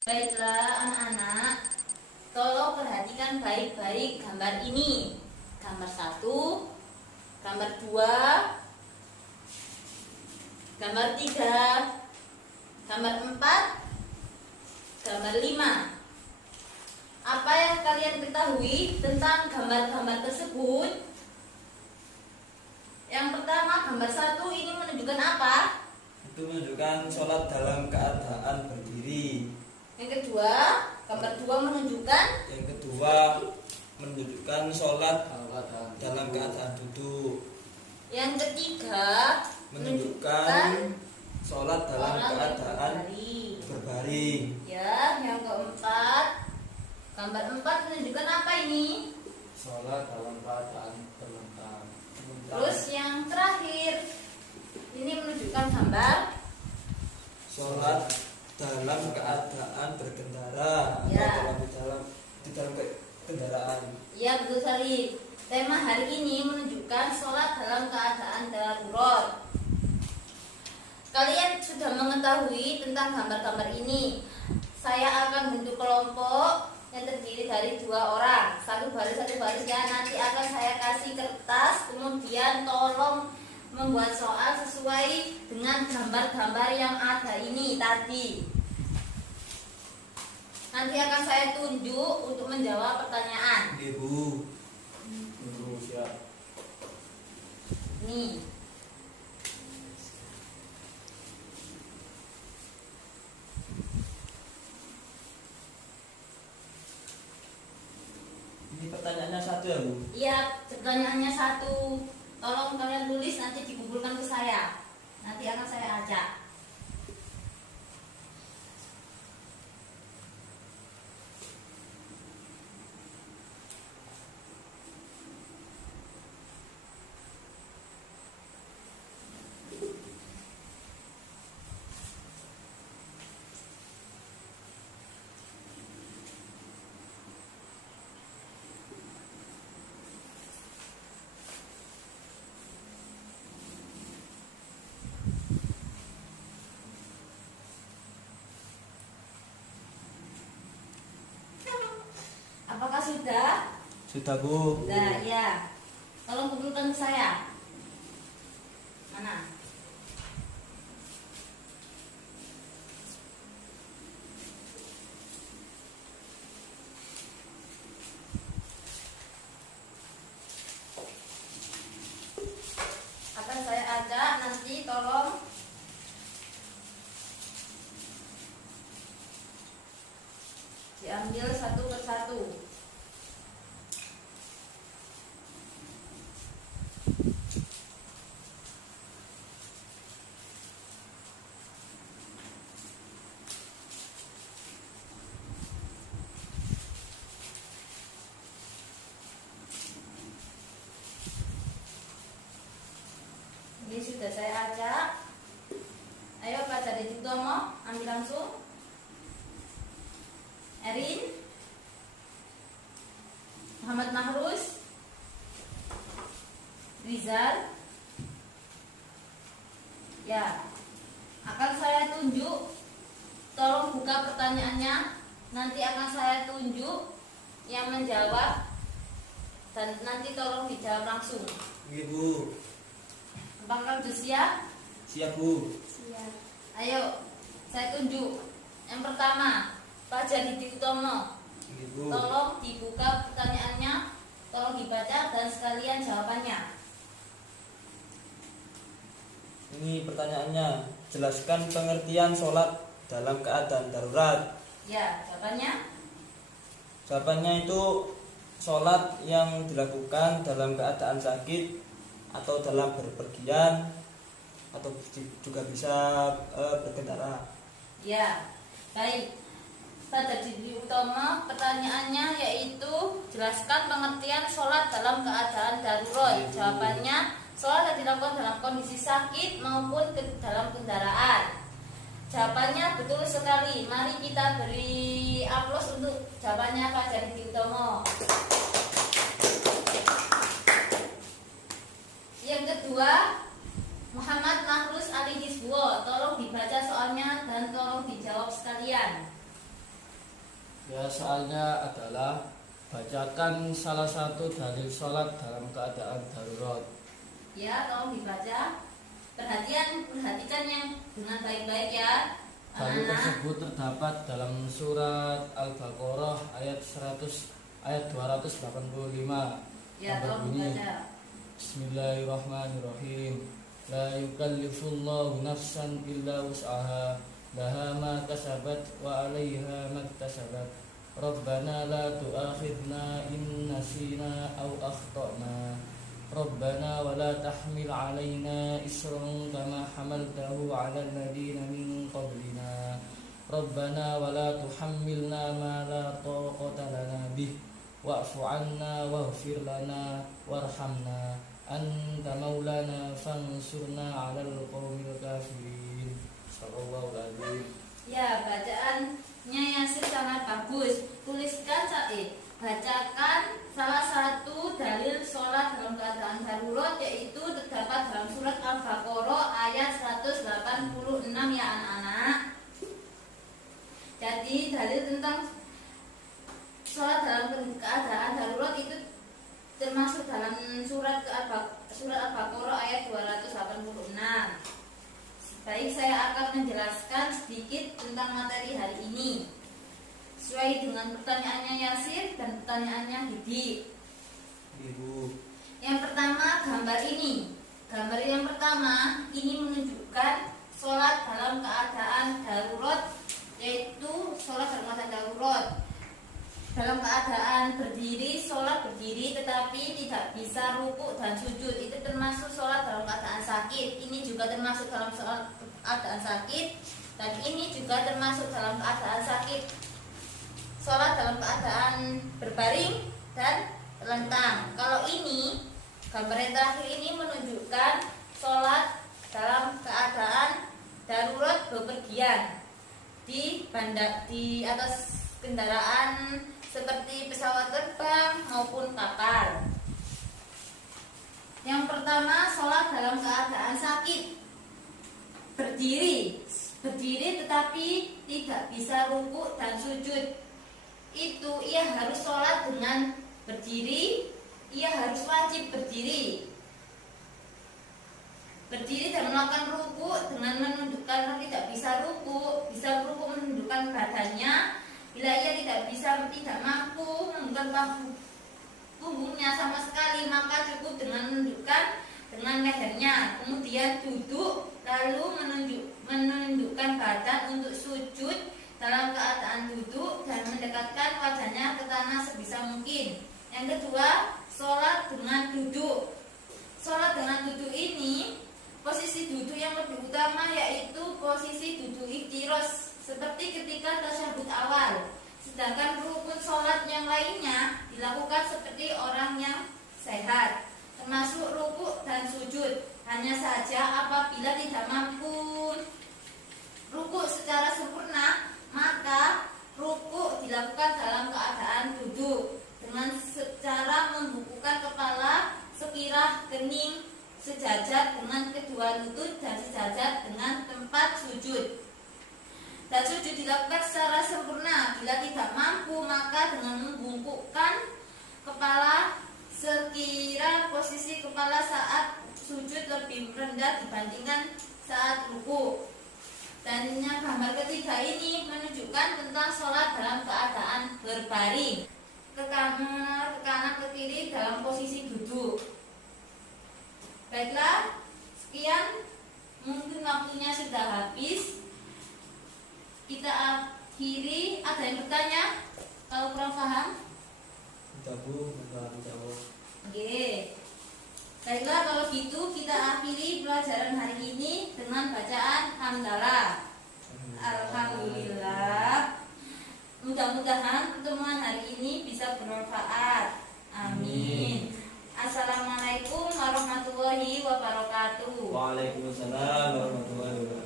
Baiklah anak-anak, tolong perhatikan baik-baik gambar ini. Gambar 1, gambar 2, gambar 3, gambar 4, gambar 5. Apa yang kalian ketahui tentang gambar-gambar tersebut? Yang pertama, gambar 1 ini menunjukkan apa? Itu menunjukkan sholat dalam keadaan berdiri. Yang kedua, gambar 2 menunjukkan sholat dalam keadaan duduk. Yang ketiga, menunjukkan sholat dalam keadaan berbaring. Ya, yang keempat, gambar 4 menunjukkan apa ini? Sholat dalam keadaan terlentang. Terus yang terakhir, ini menunjukkan gambar sholat dalam keadaan berkendara ya. Atau di dalam kendaraan. Ya, betul sekali. Tema hari ini menunjukkan sholat dalam keadaan darurat. Kalian sudah mengetahui tentang gambar-gambar ini. Saya akan bentuk kelompok yang terdiri dari 2 orang, satu baris ya. Nanti akan saya kasih kertas, kemudian tolong membuat soal sesuai dengan gambar-gambar yang ada ini tadi. Nanti akan saya tunjuk untuk menjawab pertanyaan. Ibu. Siap. Nih. Ini pertanyaannya 1 ya, Bu? Iya, pertanyaannya 1. Tolong kalian tulis, nanti dikumpulkan ke saya. Nanti akan saya ajak. Apakah sudah? Sudah, Bu. Nah, ya. Tolong kumpulkan ke saya. Mana? Akan saya ajak, nanti tolong diambil satu persatu. Ini sudah saya ajak. Ayo Pak Jadi Jutomo, ambil langsung. Erin, Muhammad Mahrus, Rizal. Ya, akan saya tunjuk. Tolong buka pertanyaannya. Nanti akan saya tunjuk yang menjawab, dan nanti tolong dijawab langsung. Ibu. Apakah sudah siap? Siap, Bu. Siap. Ayo, saya tunjuk. Yang pertama, Pak Jadi Utomo. Ibu. Tolong dibuka pertanyaannya, tolong dibaca dan sekalian jawabannya. Ini pertanyaannya. Jelaskan pengertian sholat dalam keadaan darurat. Ya, jawabannya? Jawabannya itu sholat yang dilakukan dalam keadaan sakit atau dalam berpergian, atau juga bisa berkendara. Ya, baik. Pada Jadi Utama, pertanyaannya yaitu jelaskan pengertian sholat dalam keadaan darurat. Jawabannya, sholat yang dilakukan dalam kondisi sakit maupun dalam kendaraan. Jawabannya betul sekali. Mari kita beri aplaus untuk jawabannya Pak Jadi Utomo. Yang kedua, Muhammad Mahrus Ali Hizbullah. Tolong dibaca soalnya dan tolong dijawab sekalian. Ya, soalnya adalah bacakan salah satu dalil sholat dalam keadaan darurat. Ya, tolong dibaca. Perhatikan yang dengan baik-baik ya. Dalil Anak-anak. tersebut terdapat dalam surat Al-Baqarah ayat 285 Ya, yang tolong berbunyi, dibaca. Bismillahirrahmanirrahim. La yukallifullahu nafsan illa wus'aha, laha ma kasabat wa 'alaiha maktasabat. Rabbana la tu'akhidna in nasina aw akhtana. Rabbana wa la tahmil 'alaina isran kama hamaltahu 'alal ladzina min qablina. Rabbana wa la tuhammilna ma la taqata lana bih, wa'fu 'anna waghfir lana warhamna anta maulana fansurna 'alal qaumil kafirin. Shallallahul adzim. Ya, bacaannya Yasir sangat bagus. Bacakan salah satu dalil sholat dalam keadaan darurat, yaitu terdapat dalam surat Al-Baqarah ayat 186 ya anak-anak. Jadi dalil tentang sholat dalam keadaan darurat itu termasuk dalam surat Al-Baqarah ayat 286. Baik, saya akan menjelaskan sedikit tentang materi hari ini sesuai dengan pertanyaannya Yasir dan pertanyaannya Didi. Ibu. Yang pertama, gambar ini. Gambar yang pertama ini menunjukkan sholat dalam keadaan darurat, yaitu sholat dalam keadaan darurat. Dalam keadaan berdiri, sholat berdiri tetapi tidak bisa rukuk dan sujud, itu termasuk sholat dalam keadaan sakit. Ini juga termasuk dalam sholat keadaan sakit, dan ini juga termasuk dalam keadaan sakit. Sholat dalam keadaan berbaring dan terlentang. Kalau ini, gambar yang terakhir ini menunjukkan sholat dalam keadaan darurat bepergian di atas kendaraan seperti pesawat terbang maupun kapal. Yang pertama, sholat dalam keadaan sakit. Berdiri tetapi tidak bisa rukuk dan sujud. Itu ia harus sholat dengan berdiri, ia harus wajib berdiri dan melakukan rukuk dengan menundukkan, tidak bisa rukuk menundukkan badannya. Bila ia tidak mampu menundukkan punggungnya sama sekali, maka cukup dengan menundukkan dengan lehernya, kemudian duduk lalu menundukkan badan untuk sujud dalam keadaan duduk dan mendekatkan wajahnya ke tanah sebisa mungkin. Yang kedua, sholat dengan duduk. Sholat dengan duduk ini, posisi duduk yang lebih utama yaitu posisi duduk iftiros, seperti ketika tasyahud awal. Sedangkan rukun sholat yang lainnya dilakukan seperti orang yang sehat, termasuk rukuk dan sujud. Hanya saja apabila tidak mampu rukuk secara sempurna, maka rukuk dilakukan dalam keadaan duduk dengan secara membungkukkan kepala sekira kening sejajar dengan kedua lutut dan sejajar dengan tempat sujud. Dan sujud dilakukan secara sempurna. Bila tidak mampu, maka dengan membungkukkan kepala sekira posisi kepala saat sujud lebih rendah dibandingkan saat ruku. Dan gambar ketiga ini menunjukkan tentang sholat dalam keadaan berbaring, ke kanan ke kiri dalam posisi duduk. Baiklah, sekian, mungkin waktunya sudah habis. Kita akhiri. Ada yang bertanya? Kalau kurang paham? Tidak, Bu, bukan jawab. Oke. Baiklah, kalau gitu kita akhiri pelajaran hari ini dengan bacaan hamdalah. Alhamdulillah. Mudah-mudahan pertemuan hari ini bisa bermanfaat. Amin. Assalamualaikum warahmatullahi wabarakatuh. Waalaikumsalam warahmatullahi wabarakatuh.